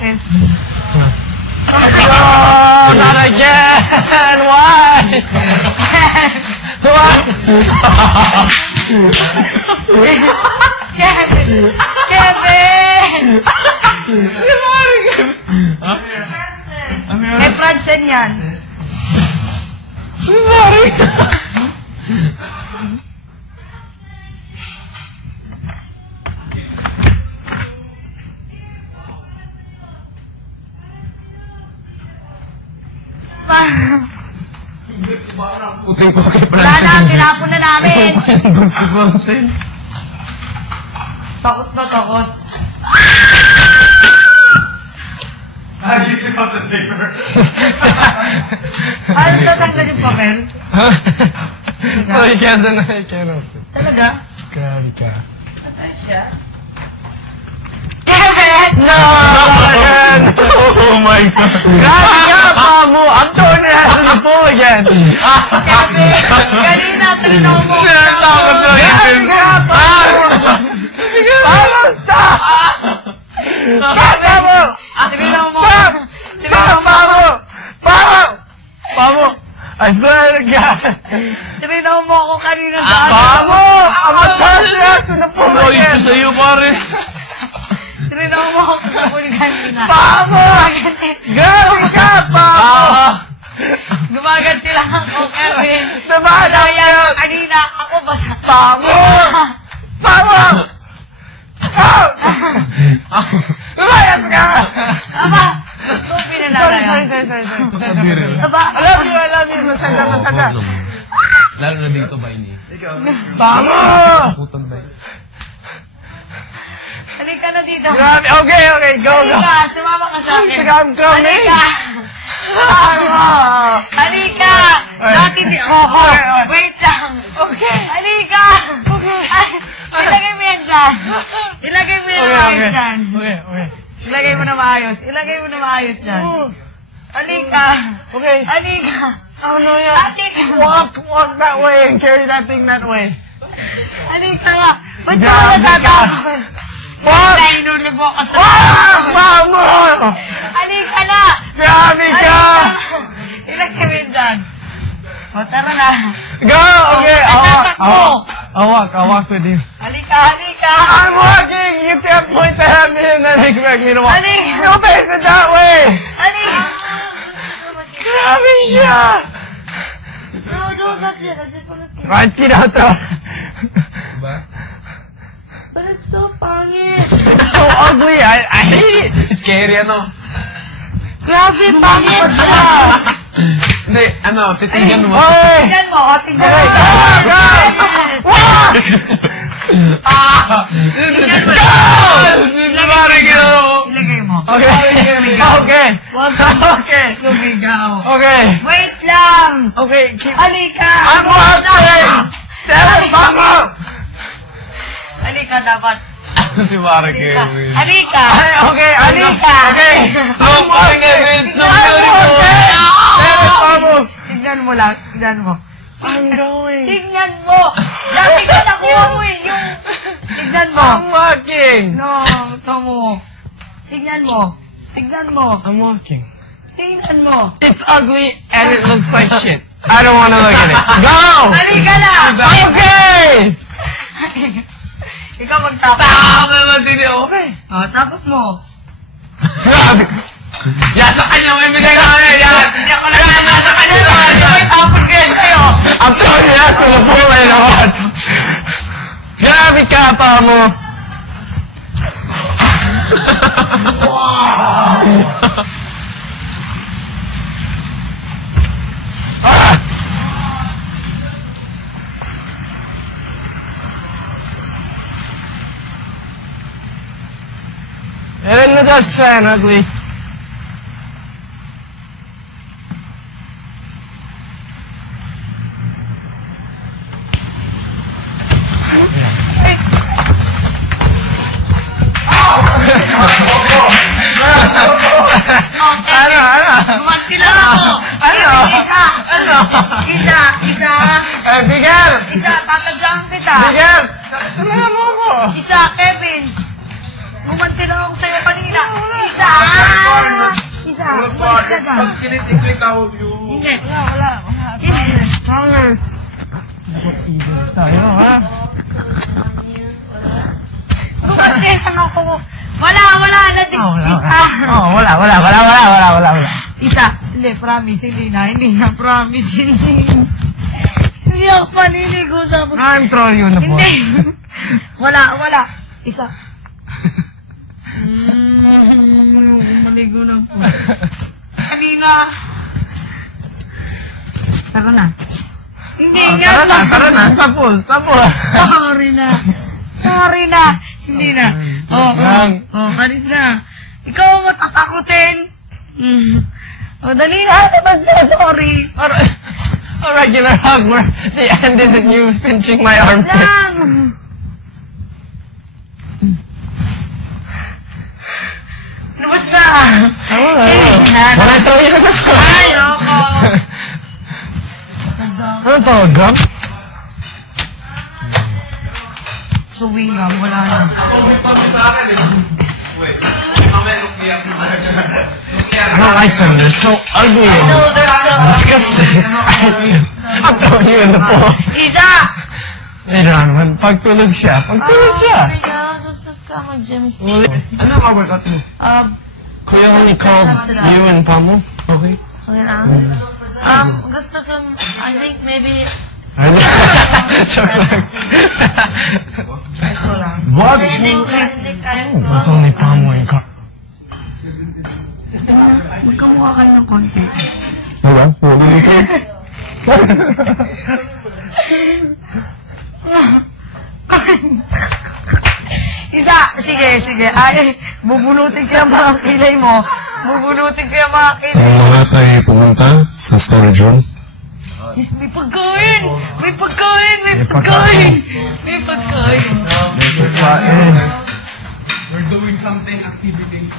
No, not again! Why? Kevin! Kevin! Kay Franzen yan. Puting ko sa kay Wala na, tinapon na namin. Takot na takot. You took out the paper. Ano tatanggal yung papel? Oh, you can't deny, you can't. Talaga? Grabe ka. Saan siya? Kevin! No! Oh my God! Grabe ka, Pamo! I'm throwing your ass in the pool again! Kevin! Kanina, trinaw mo! Takot na yun! Pamo! Stop! Pamo! Trinaw mo! Pamo! Pamo! Pamo! I swear to God! Trinaw mo ako kanina sa ano. Pamo! I'm gonna toss your ass in the pool again! Ito sa'yo, pare. Trinaw mo ako sa pool kanina. Pamo! Grabe ka, Pamo! Gumaganti lang ako, Kevin. Nabada Kaya ka! kanina, ako basa. Pamo! Pamo! Lumayas ka! Aba! Kung pinalalayan. Sorry. Aba! I love you. Masada. Lalo na dito ba ini? Pamo! Putang ba? Halika na dito. Grabe. Okay. Go. Halika, sumama ka sa akin. Sige, I'm coming. Halika! Pamo! Halika! Dati di... Wait lang. Okay. Halika! Ilagay mo yan dyan. Ilagay mo yan na maayos dyan. Okay. Ilagay mo na maayos. Ilagay mo na maayos dyan. Halika! Okay. Halika! Oh no, yeah. Halika! Walk that way and carry that thing that way. Halika nga! Ba't ka Grabe ba ka. natatapon? Walk! Nainulog ako sa... Pamo! Halika na! Grabe ka! Ilagay mo yan dyan. O, tara na. Go! Okay, Tatakbo! I'll walk with you. Halika! I'm walking! You can't point to at me and then expect me to walk. Halika! You face it that way! Halika! Grabe siya! No, don't touch it. I just wanna see. Right, get out though. But it's so pangit. It's so ugly. I hate it. Scary ano? Grabe, pangit siya. Hindi, ano, titigyan mo. Hey! Tingnan mo, o, tingnan mo Okay, siya. Tingnan mo siya. Ilagay mo. Okay. Huwag kang Okay. sumigaw. Okay. Wait lang. Okay. Keep. Halika. I'm walking. Seven, Pamo. Halika dapat. Si Mara Halika. Kevin. Halika. Okay. Halika. Okay. Oh, pare Kevin, so beautiful. Seven, Pamo. Tignan mo lang. Tignan mo. I'm going. Tignan mo. Dati ka nakuha mo eh. Yung... Tignan mo. I'm walking. No, ito mo. Tignan mo. Tignan mo. I'm walking. Tignan mo. It's ugly and it looks like shit. I don't want to look at it. Go! Halika na. Okay! Ikaw magtapos. Tama naman din eh, okay. O, tapos mo. Grabe. Yan sa kanya, may bigay na kanya. Yan. Hindi ako lang. Yan, nasa kanya. Sabay tapon kayo sa'yo. I'm throwing your ass in the pool and what? Grabe ka, Pamo. And the dust fan, ugly. Ano? Gumanti lang ako. Ano? Isa. Isa. Bigel! Isa. Tatadyakan kita. Bigel! Tulungan mo ako! Isa. Kevin. Gumanti lang ako sa'yo kanina. Isa. Pag kinit-click out yung... Hindi. Wala. Promise. Tayo, ha? Ano ko? Wala. Wala. Isa. Hindi, promise. Hindi na, promise. Hindi ako paninigo sa... I'm throwing you na po. Hindi. Wala. Isa. Maligo na po. Kanina. Tara na. Hindi nga. Tara na. Sapul. Sorry na. Hindi na. Alis na. Ikaw ang matatakutin. Dali na. Tapos na, sorry. A regular hug where they ended in you pinching my armpit. Lang. Labas na. Wala throw you na po. Ay, ako. Ano to? Gum? Suwi nga, wala na. Pag-pag sa akin eh. Wait. Mamaya lumpia. I don't like them. They're so ugly and disgusting. I'm throwing you in the pool. Isa! Later on, pagtulog siya. Gusto ka mag-gym. Ano ang workout mo? Kuya only called you and Pamo. Okay. Okay lang. Gusto ko, I think maybe, Joke lang. What? hindi kaya ko. It was only Pamo and Carl. Magkamukha kayo ng konti. Diba? Isa! Sige. Ay, bubunutin ko yung mga kilay mo. Mga tayo pumunta sa storage room. Yes, may pagkain! We're doing something activity.